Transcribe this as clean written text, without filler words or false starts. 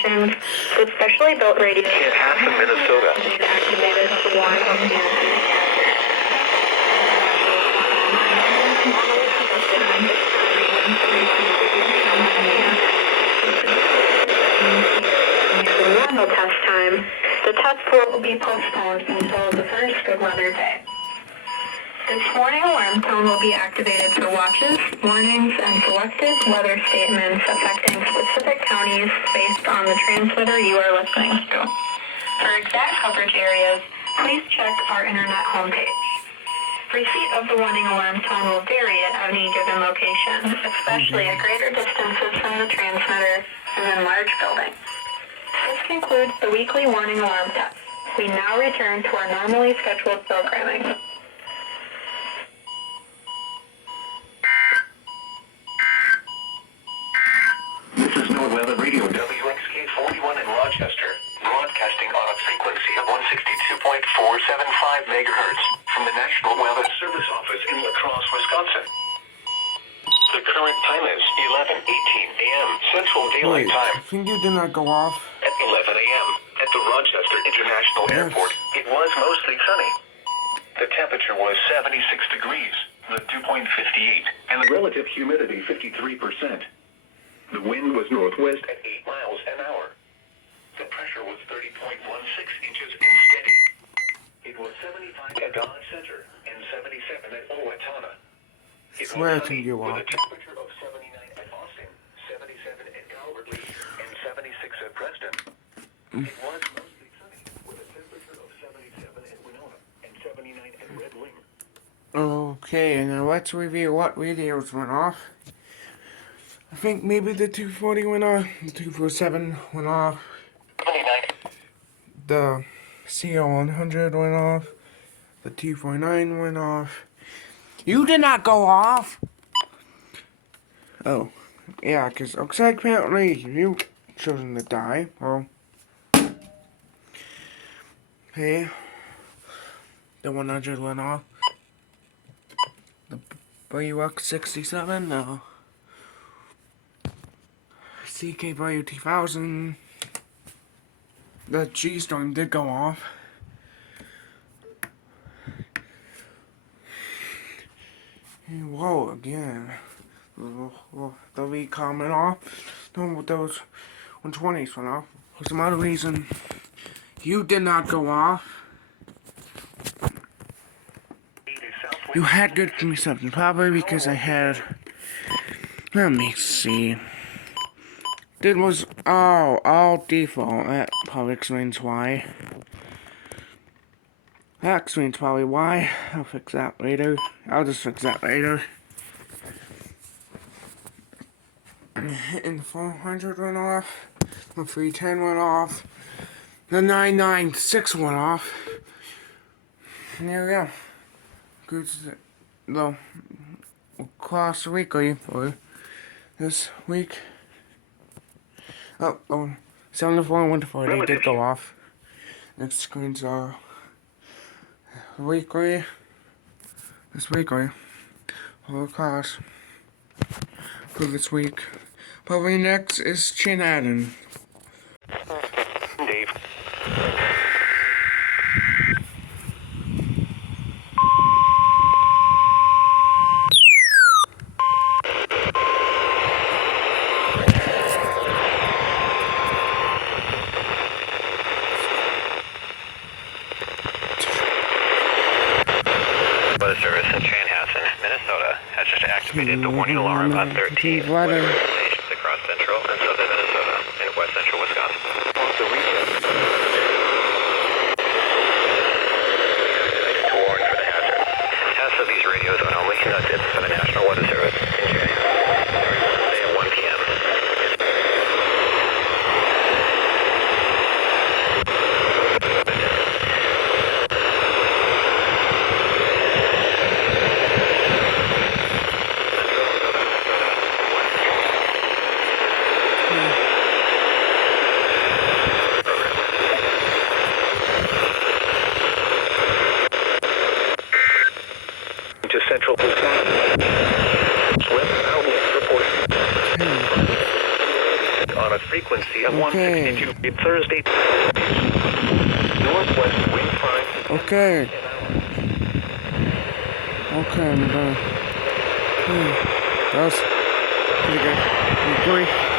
stations with specially built radios. Chanhassen, Minnesota. Activated to warn normal test time. The test will be postponed until the first good weather day. This warning alarm tone will be activated for watches, warnings, and selected weather statements affecting specific counties based on the transmitter you are listening to. For exact coverage areas, please check our internet homepage. Receipt of the warning alarm tone will vary at any given location, especially at greater distances from the transmitter and in large buildings. This concludes the weekly warning alarm test. We now return to our normally scheduled programming. This is NOAA Weather Radio WXK-41 in Rochester, broadcasting on a frequency of 162.475 megahertz from the National Weather Service Office in La Crosse, Wisconsin. The current time is 11:18 a.m. Central Daylight Time. I think you did not go off. At 11 a.m. at the Rochester International Airport, it was mostly sunny. The temperature was 76 degrees, the dew point 58, and the relative humidity 53%. The wind was northwest at 8 miles an hour. The pressure was 30.16 inches and steady. It was 75 at Dodge Center and 77 at Owatonna. It Swear was to you, with a temperature of 79 at Austin, 77 at Calvert Lee, and 76 at Preston. It was mostly sunny with a temperature of 77 at Winona and 79 at Red Wing. Okay, now let's review what radios went off. I think maybe the 240 went off, the 247 went off, 79. the CO100 went off, the 249 went off. You did not go off! Oh, yeah, because looks like apparently you chosen to die. Well, hey, the 100 went off. The WX67, no. CKW 2000. The G-Storm did go off. Whoa, again. The V coming off. No, those 120s went off. For some other reason, you did not go off. You had good reception, probably because I had. Let me see. It was all default. That probably explains why. That explains probably why. I'll fix that later. I'll just fix that later. And 400 went off. The 310 went off. The 996 went off. And there we go. Good. The across the weekly for this week. Oh, 74 and 140 did go off. Next screens are weekly. This weekly. All across. For this week. Probably next is Chin Adden. Dave. Weather Service in Chanhassen, Minnesota, has just activated the warning alarm on 13 weather stations across central and southern Minnesota and west central Wisconsin. The region to warn for the hazard. Tests of these radios are only conducted by the National Weather Service in Chanhassen during Wednesday at 1 p.m. frequency of Okay. 162. Thursday. Northwest wind 5. Okay. Okay, I'm done. That was pretty good. Pretty